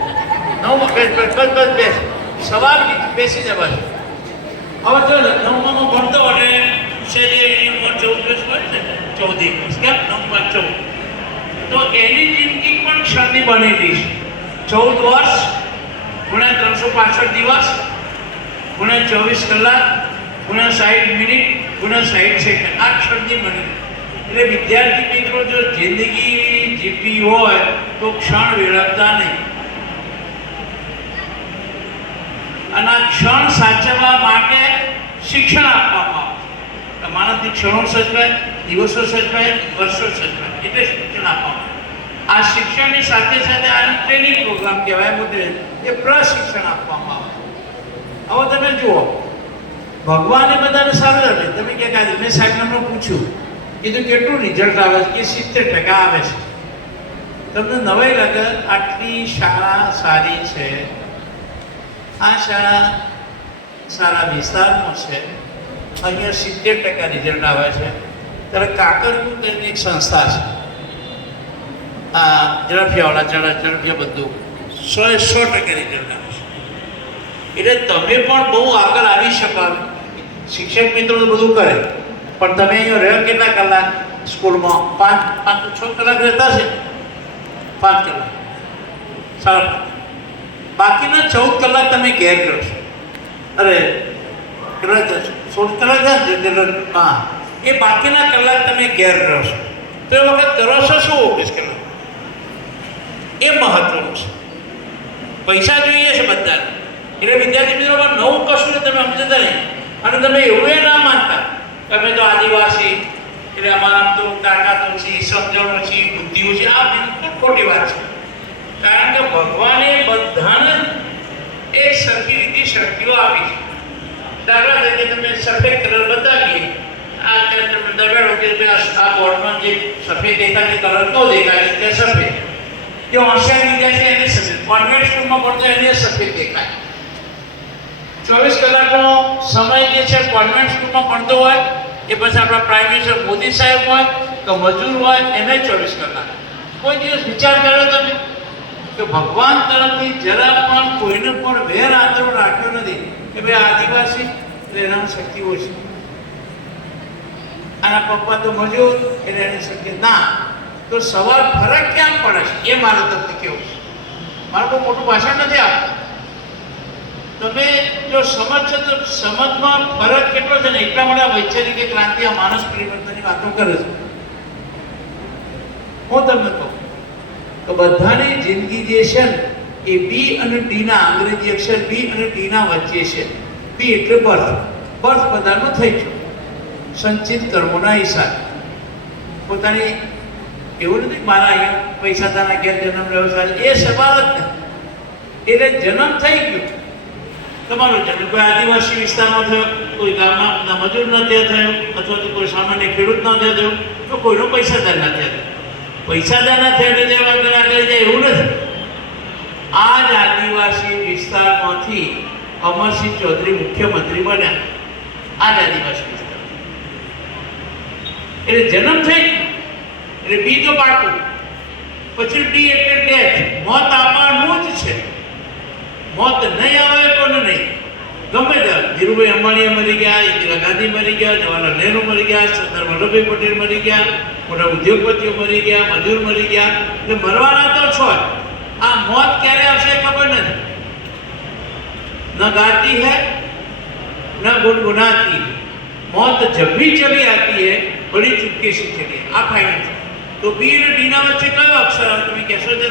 9માં બેસ સવાર બેસી જવાય. હવે જો 9માં ભણતો અને શરીર 14 વર્ષ હોય છે, 14 વર્ષ કેમ 9માં 14, તો એની જિંદગી પણ ક્ષણની બનેલી છે. 14 વર્ષ ગુણ્યા 365 દિવસ ગુણ્યા 24 કલાક ગુણ્યા 60 મિનિટ ગુણ્યા 60 સેકન્ડ, આ ક્ષણની બનેલી. એટલે વિદ્યાર્થી મિત્રો, જો જિંદગી જીવવી હોય તો ક્ષણ વેળવતા નહીં. અને આ ક્ષણ સાચવવા માટે શિક્ષણ આપવામાં આવે. માણસની ક્ષણો સચવાય, દિવસો સચવાય, વર્ષો સચવાય, એટલે શિક્ષણ આપવામાં. આ શિક્ષણની સાથે સાથે આને ટ્રેનિંગ પ્રોગ્રામ કહેવાય, મોટે એ પ્રશિક્ષણ આપવામાં આવે. હવે તમે જુઓ, ભગવાને બધાને સારું આપે. તમે ક્યાંક મેં સાહેબને પૂછ્યું, કીધું કેટલું રિઝલ્ટ આવે છે? કે 70% આવે છે. તમને નવાઈ લાગે, આટલી શાળા સારી છે, આ શાળા સારા વિસ્તારમાં છે, અહીંયા 70% રિઝલ્ટ આવે છે. ત્યારે કાકરકું કરીને એક સંસ્થા છે, આ ઝડપિયાવાળા ઝડપિયા બધું 100% રિઝલ્ટ આવે છે. એટલે તમે પણ બહુ આગળ આવી શકો. શિક્ષક મિત્રો બધું કરે, પણ તમે અહીંયા રહ્યો કેટલા કલાક સ્કૂલમાં? 5 6 કલાક રહેતા છે, 5 કલાક, 5.5. બાકીના 14 કલાક તમે ઘેર કરો છો. અરે કેટલા 16 કલાક? હા, એ બાકીના કલાક તમે ઘેર રહો છો. તો એ વખત કરો છો શું? 24 કલાક એ મહત્વનું છે. પૈસા જોઈએ છે બધાને, એટલે વિદ્યાર્થી મિત્રોમાં નવું કશું તમે સમજતા નહીં. અને તમે એવું એ ના માનતા તમે તો આદિવાસી એટલે અમારા તો તાકાત ઓછી, સમજણ ઓછી, બુદ્ધિ ઓછી. આ બિલકુલ ખોટી વાત છે. કારણ કે ભગવાને બધાને એક સરખી રીતે શક્તિઓ આપી છે. દાખલા તરીકે તમે સફેદ કલર બતાવીએ, આ તમે દગાડો કે આ બોર્ડમાં જે સફેદ દેખાય છે કલર તો દેખાય છે સફેદ. જે હોશિયાર વિદ્યાર્થી એને સફેદ, કોન્વેન્ટ સ્કૂલમાં ભણતો એને સફેદ દેખાય. 24 કલાકનો સમય જે છે કોન્વેન્ટ સ્કૂલમાં ભણતો હોય, એ પછી આપણા પ્રાઇમ મિનિસ્ટર મોદી સાહેબ હોય કે મજૂર હોય, એને 24 કલાક. કોઈ દિવસ વિચાર કર્યો તમે કે ભગવાન તરફથી જરા પણ કોઈને પણ વેર આદરો રાખ્યો નથી કે ભાઈ આદિવાસી એટલે એનામાં શક્તિ ઓછી, આના પપ્પા તો મજૂર એટલે એની શક્તિ ના. તો સવાલ ફરક ક્યાં પડે છે એ મારે તમને કેવું છે. મારું બહુ મોટું ભાષણ નથી આપતું. તમે જો સમજશો તો સમજમાં ફરક કેટલો છે ને એટલા માટે વૈચારિક ક્રાંતિ આ માનસ પરિવર્તનની વાતો કરે છે. હું તમને કહું તો બધાની જિંદગી જે છે ને એ બી અને ડીના અંગ્રેજી અક્ષર બી અને ડીના વચ્ચે છે. બી એટલે બર્થ. બર્થ બધાનું થઈ ગયું સંચિત કર્મોના હિસાબે. પોતાની એવું નથી મારા અહીંયા પૈસા તાના ઘેર જન્મ રહ્યો છે એ સવાલ જ નથી. એટલે જન્મ થઈ ગયો તમારો જન્મ કોઈ આદિવાસી વિસ્તારમાં થયો, કોઈ ગામમાં મજૂર ન ત્યાં થયો, અથવા તો કોઈ સામાન્ય ખેડૂત ન ત્યાં થયો, તો કોઈનો પૈસાદાર ના થયો. પૈસાદાર ના થયો એટલે આગળ જાય એવું નથી. આ જ આદિવાસી વિસ્તારમાંથી અમરસિંહ ચૌધરી મુખ્યમંત્રી બન્યા. આ જ આદિવાસી વિસ્તાર એટલે જન્મ થઈ ગયો એટલે બી તો પાકું. પછી ડી એટલે ડેથ, મોત આવવાનું જ છે. મોત નહીં આવે કોને નહીં, ગમે ત્યારે. ધીરુભાઈ અંબાણી મરી ગયા, ઇન્દિરા ગાંધી મરી ગયા, જવાહરલાલ નહેરુ મરી ગયા, સરદાર વલ્લભભાઈ પટેલ મરી ગયા, મોટા ઉદ્યોગપતિઓ મરી ગયા, મજૂર મરી ગયા. એટલે મરવાના તો છો. આ મોત ક્યારે આવશે ખબર નથી. ન ગાતી હૈ ન ગુનગુનાતી, मौत जब भी चली आती है बड़ी चुपके से चली. આ ફાઇનલ છે. તો બી અને ડી ના વચ્ચે કયો અક્ષર આવે? તમે કહેશો તો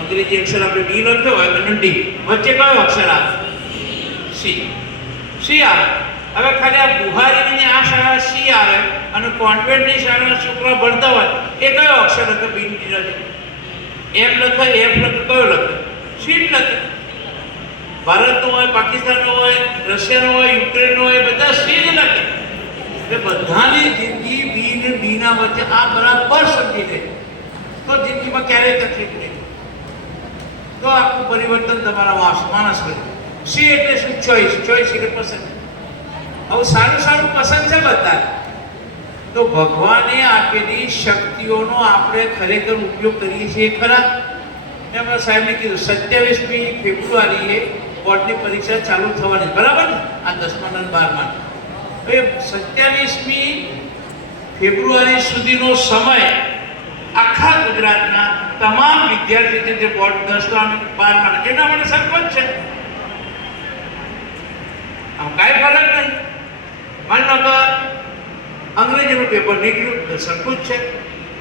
અંગ્રેજી અક્ષર આપણે ડી લખ્યો હોય અને ડી વચ્ચે કયો અક્ષર આવે? સી. સી આવે. હવે ખાલી આ બુહારીની આ શાળા સી આવે અને કોન્વેન્ટની શાળાના છોકરા ભણતા હોય એ કયો અક્ષર લખે? બી ડી લખે, એમ લખે, એફ લખે, કયો લખે? સી લખે. ભારતનો હોય, પાકિસ્તાનનો હોય, રશિયાનો હોય, યુક્રેનનો હોય, બધા સી જ લખે. એટલે બધાની જિંદગી બી ને ડી ના વચ્ચે આ બરાબર સમજી લે તો જિંદગીમાં ક્યારેય તકલીફ નહીં. તો આખું પરિવર્તન તમારા માણસ કરે. સી એટલે શું? ચોઈસ. ચોઈસ એટલે પસંદ. હવે સારું સારું પસંદ છે બધા. તો ભગવાને આપેલી શક્તિઓનો આપણે ખરેખર ઉપયોગ કરીએ છીએ ખરા? એમાં સાહેબે કીધું 27મી ફેબ્રુઆરીએ બોર્ડની પરીક્ષા ચાલુ થવાની, બરાબર ને? આ 10મા અને 12મા. હવે 27મી ફેબ્રુઆરી સુધીનો સમય આખા ગુજરાતના તમામ વિદ્યાર્થીઓ જે બોર્ડ 10મા અને 12મા એના માટે સરખો જ છે. આમ કાંઈ ફરક નહીં. માની લો કે અંગ્રેજીનું પેપર નીકળ્યું તો સરખું જ છે.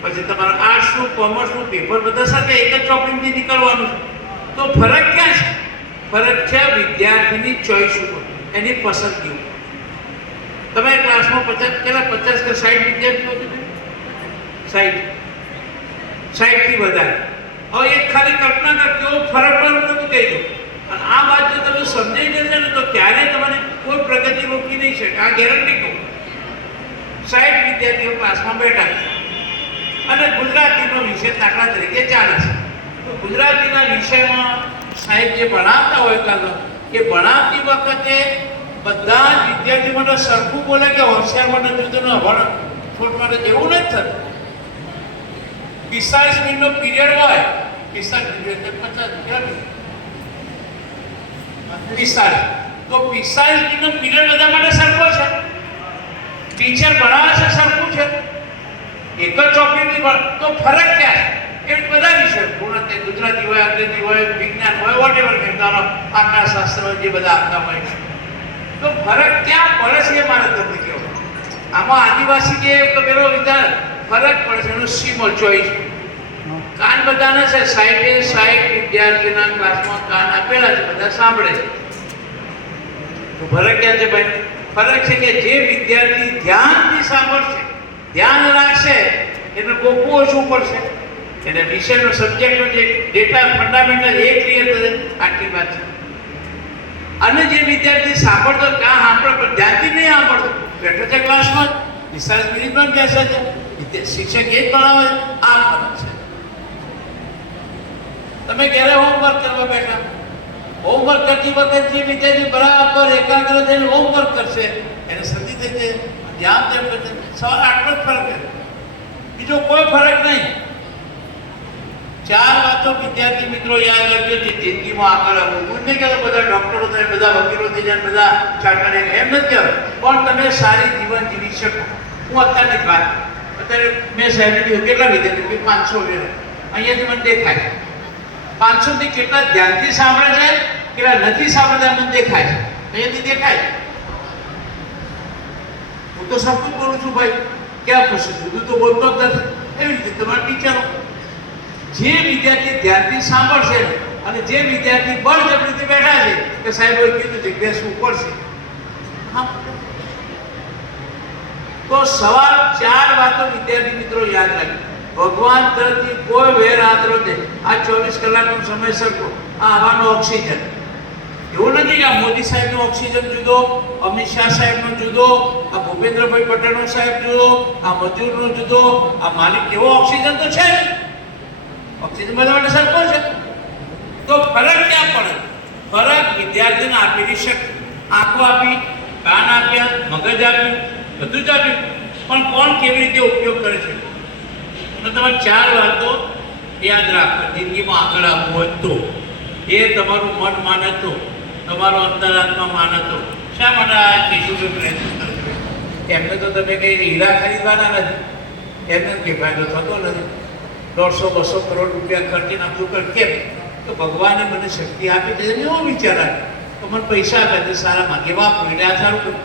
પછી તમારા આર્ટ્સનું, કોમર્સનું પેપર બધા સાથે એક જ ચોપડીથી નીકળવાનું છે. તો ફરક ક્યાં છે? ફરક છે વિદ્યાર્થીની ચોઈસ ઉપર, એની પસંદગી ઉપર. તમે ક્લાસમાં 50 કે 60 વિદ્યાર્થીઓ છે? 60 થી વધારે. હવે એક ખાલી કલ્પના કર કેવો ફરક પડે તમે કહી દો. અને આ વાત જો તમે સમજાઈ જશે ને તો ક્યારે તમારી કોઈ પ્રગતિ રોકી નહીં શકે. આ ગેરંટી કહું. 60 વિદ્યાર્થીઓ ક્લાસમાં બેઠા છે અને ગુજરાતીનો વિષય દાખલા તરીકે ચાલે છે. તો ગુજરાતીના વિષયમાં સાહેબ જે ભણાવતા હોય કાલો એ ભણાવતી વખતે બધા જ વિદ્યાર્થીઓ માટે સરખું બોલે કે હોશિયાર માટે જુદું અભણ છોટ માટે એવું નથી થતું. 45 મિનિટનો પીરિયડ હોય, 45 મિનિટ 50 તો 45 મિનિટનો પીરિયડ બધા માટે સરખો છે. ટીચર ભણાવે છે સરખું છે. એક જ ચોપડીથી તો ફરક ક્યાં છે? એ બધા વિષય પૂર્ણ ગુજરાતી હોય, અંગ્રેજી હોય, વિજ્ઞાન હોય, વોટેવર કહેતા આંકડાશાસ્ત્ર હોય, જે બધા આપતા હોય. તો ફરક ક્યાં પડે છે એ મારે તમને કહેવું. આમાં આદિવાસી જે પેલો વિચાર ફરક પડે છે એનું સીમો ચોઈસ. કાન બધાને છે, 60 વિદ્યાર્થીના ક્લાસમાં કાન આપેલા છે, બધા સાંભળે છે. તો ફરક ક્યાં છે ભાઈ? ફરક છે કે જે વિદ્યાર્થી ધ્યાનથી સાંભળશે, ધ્યાન રાખશે, એને ગોખવું ઓછું પડશે, એને વિષયનો સબ્જેક્ટનો જે ડેટા ફંડામેન્ટલ એ ક્લિયર થશે. આટલી વાત છે. અને જે વિદ્યાર્થી સાંભળતો કાં સાંભળે પણ ધ્યાનથી નહીં સાંભળતો, બેઠો છે ક્લાસમાં, ડિસ્ચાર્જ મિનિટમાં બેસે છે, શિક્ષક એ જ ભણાવે, આ ફરક છે. તમે ઘરે હોમવર્ક કરવા બેઠા, હોમવર્ક કરતી વખતે જે વિદ્યાર્થી બરાબર એકાગ્ર થઈને હોમવર્ક કરશે એને શરદી થઈ જાય, ધ્યાન તેમ કરશે. સવાલ આટલો જ ફરક છે, બીજો કોઈ ફરક નહીં. 4 વાતો વિદ્યાર્થી મિત્રો યાદ રાખજો જે જિંદગીમાં આગળ આવવું. હું નહીં કહેતો બધા ડોક્ટરો થાય, બધા વકીલો થઈ જાય, બધા ચાર્ટર્ડ એમ નથી કહેતો, પણ તમે સારી જીવન જીવી શકો. હું અત્યારની જ વાત, અત્યારે મેં સાહેબ કેટલા વિદ્યાર્થી 500 અહીંયાથી મને દેખાય 500 થી કેટલા ધ્યાનથી સાંભળે છે, કેટલા નથી સાંભળતા મને દેખાય છે, અહીંયાથી દેખાય. હું તો સખત બોલું છું ભાઈ, ક્યાં પછી જુદું તો બોલતો જ નથી. એવી રીતે તમારા ટીચરો જે વિદ્યાર્થી ધ્યાનથી સાંભળશે અને જે વિદ્યાર્થી બળજબરીથી બેઠા છે કે સાહેબોએ કીધું છે બેસવું પડશે, તો સવાલ 4 વાતો વિદ્યાર્થી મિત્રો યાદ રાખજો. ભગવાન તરફથી કોઈ વેર આતરો છે. આ 24 કલાકનો સમય સરખો, આ હવાનો ઓક્સિજન. એવું નથી કે આ મોદી સાહેબનો ઓક્સિજન જુદો, અમિત શાહ સાહેબનો જુદો, આ ભૂપેન્દ્રભાઈ પટેલનો સાહેબ જુદો, આ મજૂરનો જુદો, આ માલિક એવો ઓક્સિજન તો છે ને, ઓક્સિજન બધા માટે સરખો છે. તો ફરક ક્યાં પડે? ફરક વિદ્યાર્થીને આપેલી શક્તિ. આંખો આપી, કાન આપ્યા, મગજ આપ્યું, બધું જ આપ્યું, પણ કોણ કેવી રીતે ઉપયોગ કરે છે. તો તમે 4 વાતો યાદ રાખો જિંદગીમાં આગળ આવવું હોય તો. એ તમારું મન માને તો, તમારો અંતરાત્મા માને તો. શા માટે આ શિશુનો પ્રયત્ન કરશો? એમને તો તમે કંઈ હીરા ખરીદવાના નથી, એમને કંઈ ફાયદો થતો નથી. 150-200 કરોડ રૂપિયા ખર્ચીને આપણું કર કેમ? તો ભગવાને મને શક્તિ આપી છે, એવો વિચાર આવે તો મને પૈસા આપે તો સારા માગે વાપરો, એટલે આ સારું કર્યું.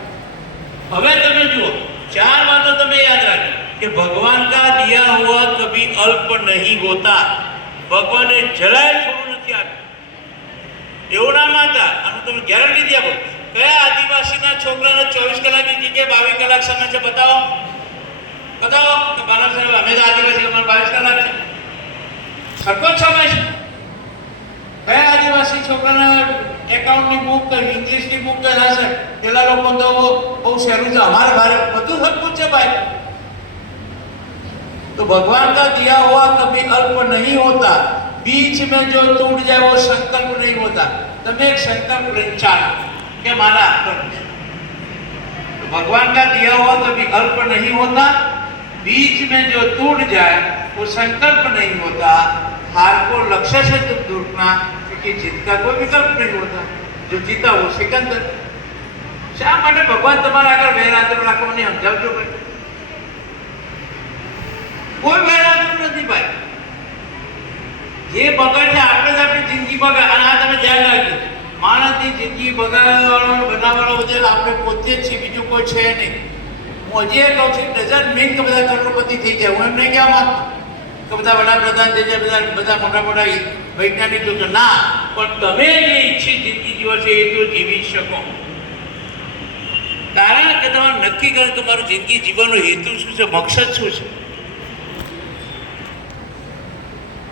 હવે તમે જુઓ 4 વાતો તમે યાદ રાખજો कि भगवान का दिया हुआ कभी अल्प नहीं होता. भगवाने જરાય થોડું નથી આપ્યું એવું ના માનતા. આનું તમે ગેરંટી દે આપો. કયા આદિવાસીના છોકરાને 24 કલાકની જગ્યાએ 22 કલાક સમય છે? બતાવો બતાવો કે બાલા સાહેબ અમે તો આદિવાસી, અમારે 22 કલાક છે, સરખો જ સમય છે. કયા આદિવાસી છોકરાના એકાઉન્ટની બુક કઈ, ઇંગ્લિશની બુક કઈ હશે? પેલા લોકો તો બહુ સહેલું છે, અમારે ભારે બધું સરખું છે ભાઈ. तो भगवान का दिया हुआ कभी अल्प नहीं होता. बीच में जो टूट जाए वो संकल्प नहीं होता. तब एक संकल्प ले चालो कि मारा तो भगवान का दिया हुआ कभी अल्प नहीं होता. बीच में जो टूट जाए वो संकल्प नहीं होता. हार को लक्ष्य से तुम दूरना, क्योंकि जीत का कोई विकल्प नहीं होता. जो जीता वो सिकंदर. શા માટે ભગવાન તમારા આગળ વેરાંતર રાખવાની સમજાવજો ભાઈ. કોઈ વેરાંતર નથી ભાઈ. જે બગાડ છે આપણે જ આપણી જિંદગી બગાડ. અને આ તમે ધ્યાન રાખજો, માણસની જિંદગી બગાડવાળો બનાવવાળો બધે આપણે પોતે જ છીએ, બીજું કોઈ છે નહીં. હું હજી એ કહું છું, ડઝન્ટ મીન કે બધા કરોડપતિ થઈ જાય. હું એમ નહીં કહેવા માંગતો કે બધા વડાપ્રધાન થઈ જાય, બધા મોટા મોટા વૈજ્ઞાનિકો છે, ના. પણ તમે જે ઈચ્છિત જિંદગી જીવો છો એ તો જીવી શકો. કારણ કે તમારે નક્કી કરો કે મારું જિંદગી જીવવાનો હેતુ શું છે, મકસદ શું છે.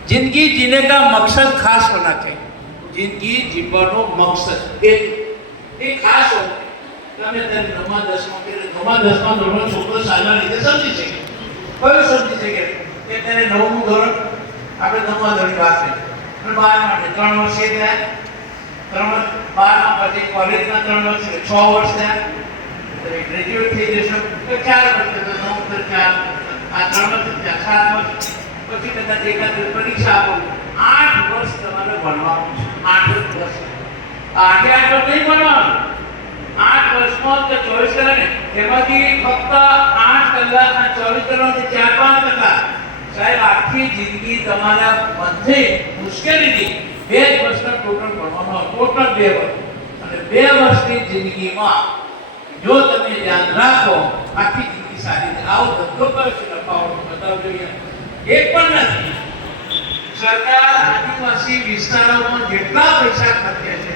जिंदगी जीने का मकसद खास होना चाहिए. जिंदगी जीवनो मकसद एक खास हो. તમે તેને 9-10માં ધોરણ છોકરો સારા રીતે સમજી શકે. કયું સમજી શકે? કે તેને 9મું ધોરણ, આપણે 9મા ધોરણની વાત કરી, અને 12 માટે 3 વર્ષે થયા, 12માં પછી કોલેજના 3 વર્ષ, 6 વર્ષ થયા, ગ્રેજ્યુએટ થઈ જશો તો 4 વર્ષ, તો 9 4 આ 3 વર્ષ થયા, 7 વર્ષ પછી કદાચ એકાદ પરીક્ષા આપો. 8 વર્ષ તમારે ભણવાનું છે. 8 વર્ષ, 8 વર્ષ નહીં ભણવાનું. 8 વર્ષમાં તો 24 કલાક, એમાંથી ફક્ત 8 કલાક અને 24 કલાકથી 4-5 કલાક સાહેબ આખી જિંદગી તમારા બંધે મુશ્કેલીથી 2 વર્ષના ટોટલ ભણવાનો, ટોટલ 2 વર્ષ. અને 2 વર્ષની જિંદગીમાં જો તમે ધ્યાન રાખો આખી જિંદગી સારી રીતે. આવો ધંધો કરો છો, નફાઓ બતાવજો. એક પણ નથી. સરકાર આદિવાસી વિસ્તારોમાં જેટલા પૈસા ખર્ચ્યા છે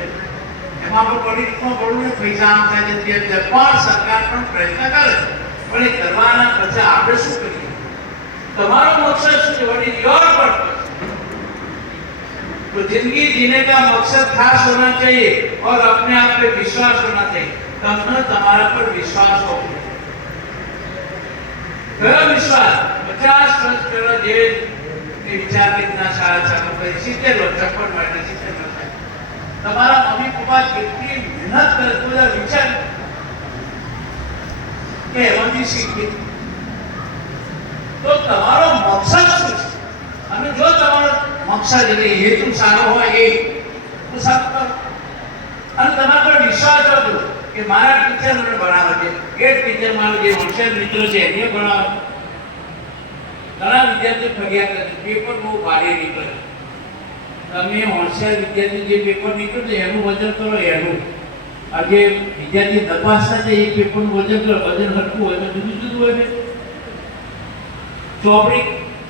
એમાં પણ ગણિતમાં બળું પૈસા આમ થાય છે તેમ થાય. પણ સરકાર પણ પ્રયત્ન કરે પણ એ કરવાના પછી આપણે શું કરીએ? તમારો મકસદ શું છે? What is your purpose? तो जिंदगी जीने का मकसद खास होना चाहिए और अपने आप पे विश्वास होना चाहिए. तब तुम्हारा पर विश्वास हो कयो विश्वास 50 વર્ષ પહેલા જે વિચાર રીતના શાળા ચાલુ કરી 70 વર્ષ ચક્કર માટે 70 વર્ષ તમારા મમ્મી પપ્પા કેટલી મહેનત કરે બધા વિચાર કે એમાંથી શીખી તો તમારો મકસદ શું છે? અને જો તમારો મકસદ એટલે હેતુ સારો હોય એ તો સારું કરો અને તમારા પર વિશ્વાસ હતો કે મારા ટીચર મને ભણાવે છે એ ટીચર મારો જે હોશિયાર મિત્રો છે એને ભણાવે. ઘણા વિદ્યાર્થીઓ ફરિયાદ કરે પેપર બહુ ભારે નીકળે. તમે હોશિયાર વિદ્યાર્થી જે પેપર નીકળે છે એનું વજન કરો એનું. આજે વિદ્યાર્થી તપાસ થાય એ પેપરનું વજન કરો વજન હરખું હોય તો જુદું જુદું હોય ને. ચોપડી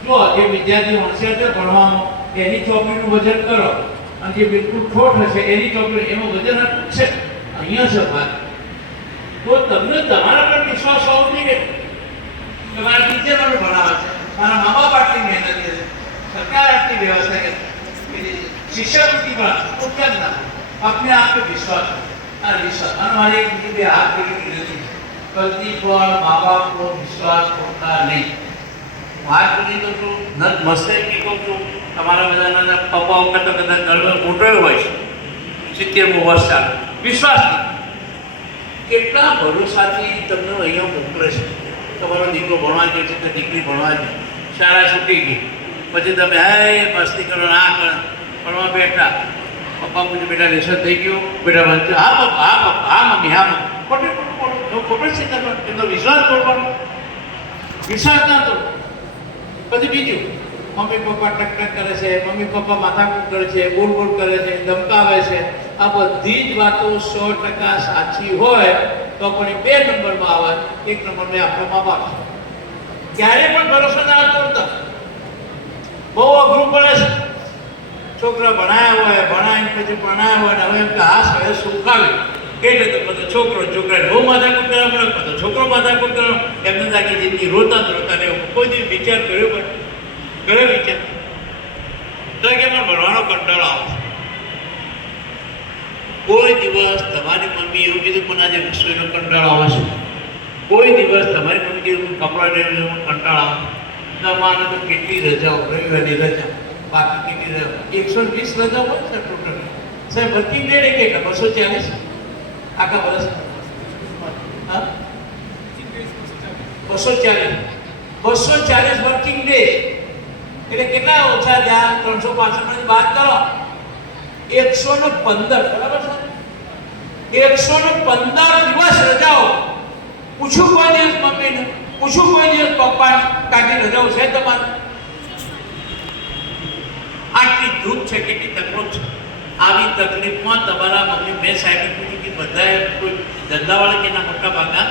જો જે વિદ્યાર્થી હોશિયાર છે ભણવામાં એની ચોપડીનું વજન કરો અને જે બિલકુલ ખોટ હશે એની ચોપડી એનું વજન હરખું છે. અહીંયા છે વાત. તો તમને તમારા પર વિશ્વાસ હોવો જોઈએ કે મારા ટીચર મને ભણાવે છે, મારા મા બાપ આટલી મહેનત કરે છે, સરકાર આટલી વ્યવસ્થા કરે છે, શિષ્યવૃત્તિ પણ કેમ ના अपने आप पे विश्वास और विश्वास हमारे भी हाथ की विनती कभी पर माँ बाप को विश्वास होता नहीं. વાત કરી તો છું નત મસ્તે કી કહું છું તમારા બધાના પપ્પા કરતા કદાચ ઘરમાં મોટો હોય છે 70 વર્ષ ચાલે વિશ્વાસ કેટલા ભરોસાથી તમને અહીંયા મોકલે છે. તમારો દીકરો ભણવા જાય છે કે દીકરી ભણવા જાય શાળા છૂટી ગઈ પછી તમે હે મસ્તી કરો ના કરો ભણવા બેઠા પપ્પા પૂછે બેટા લેસન થઈ ગયું બેટા વાંચો હા પપ્પા હા પપ્પા હા મમ્મી હા મમ્મી ખોટે ખોટે છે એનો વિશ્વાસ તોડવાનો વિશ્વાસ ના તો પછી બીજું મમ્મી પપ્પા ટક કરે છે મમ્મી પપ્પા માથાકૂટ કરે છે બોલ બોલ કરે છે ધમકાવે છે આ બધી જ વાતો 100% સાચી હોય તો પણ 2 નંબરમાં આવે 1 નંબરમાં આપણો મા બાપ ક્યારે પણ ભરોસો ના તોડતા. બહુ અઘરું પડે છે. છોકરા ભણાયા હોય ભણાવીને પછી ભણાયા હોય હવે એમ કે હા હવે સુખ આવે એટલે તો બધો છોકરાને બહુ માથાકૂટ કરવા પડે બધો છોકરો માથાકૂટ કરવા એમને લાગે જિંદગી રોતા રહેવું. કોઈ દિવસ વિચાર કર્યો પણ કર્યો વિચાર તો કે એમાં ભણવાનો કંટાળો આવે. કોઈ દિવસ તમારી મમ્મી એવું કીધું પણ આજે રસોઈનો કંટાળો આવે છે. કોઈ દિવસ તમારી મમ્મી કીધું કપડાં લેવાનો કંટાળો આવે. તમારે તો કેટલી રજાઓ રવિવારની રજા બાકી કેટલી રજા 120 રજા હોય છે ટોટલ સાહેબ વર્કિંગ ડે કેટલા 240 આખા વર્ષ હા 240 વર્કિંગ ડે એટલે કેટલા ઓછા થયા 365 માંથી બાદ કરો 115 બરાબર છે 115 દિવસ રજાઓ. પૂછું કોઈ દિવસ મમ્મીને પૂછું કોઈ દિવસ પપ્પાને કાઢી રજાઓ છે તમારે? આટલી દુઃખ છે કેટલી તકલીફ છે. આવી તકલીફમાં તમારા મમ્મી મેં સાહેબે પૂછ્યું કે બધાએ કોઈ ધંધાવાળા કે ના મોટા ભાગના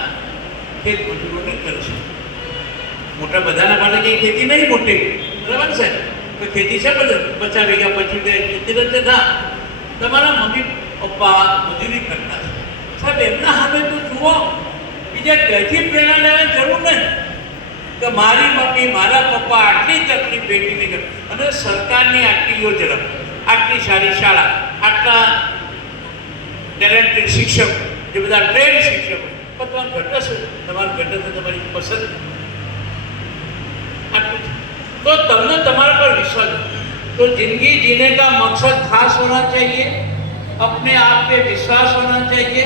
ખેત મજૂરો નહીં કરે છે. મોટા બધાના માટે કંઈ ખેતી નહીં મોટી બરાબર છે તો ખેતી છે બધું 50 વીઘા 25 વીઘા ખેતી રચે ના તમારા મમ્મી પપ્પા મજૂરી કરતા છે. સાહેબ એમના સામે તો જુઓ બીજા ક્યાંથી પ્રેરણા લેવાની જરૂર નહીં કે મારી મમ્મી મારા પપ્પા આટલી તકલીફ ભેગી નહીં કરે અને સરકારની આટલી યોજના આટલી સારી શાળા આટલા ટેલેન્ટેડ શિક્ષકો જે બધા ટ્રેન્ડ શિક્ષકો પણ તમારું ઘટશે તમારું ઘટશે તમારી પસંદ આટલું तो तमने तुम्हारे पर विश्वास. तो जिंदगी जीने का मकसद खास होना चाहिए, अपने आप पे विश्वास होना चाहिए.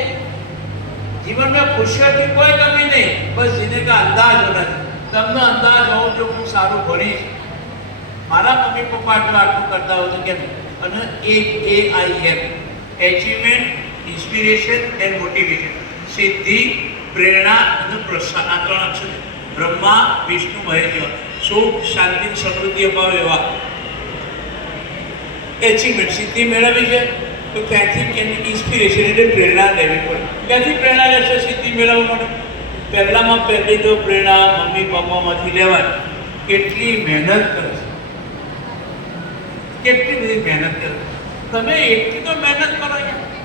जीवन में खुशियों की कोई कमी नहीं, बस जीने का अंदाज होना चाहिए. तमने अंदाज हो जो હું સારું ભણીશ મારા મમ્મી પપ્પા આટલું કરતા હોય તો કેમ અને AIM achievement inspiration and motivation સિદ્ધિ પ્રેરણા અને પ્રોત્સાહન આ 3 અક્ષર બ્રહ્મા વિષ્ણુ મહેશ સુખ શાંતિ સમૃદ્ધિ અપાવે એવા એચિવમેન્ટ સિદ્ધિ મેળવી છે તો ક્યાંથી કેની ઇન્સ્પિરેશન એટલે પ્રેરણા લેવી પડે. ક્યાંથી પ્રેરણા લેશે સિદ્ધિ મેળવવા માટે? પહેલામાં પહેલી તો પ્રેરણા મમ્મી પપ્પામાંથી લેવાય કેટલી મહેનત કરે છે કેટલી બધી મહેનત કરે તમે એટલી તો મહેનત કરો યાર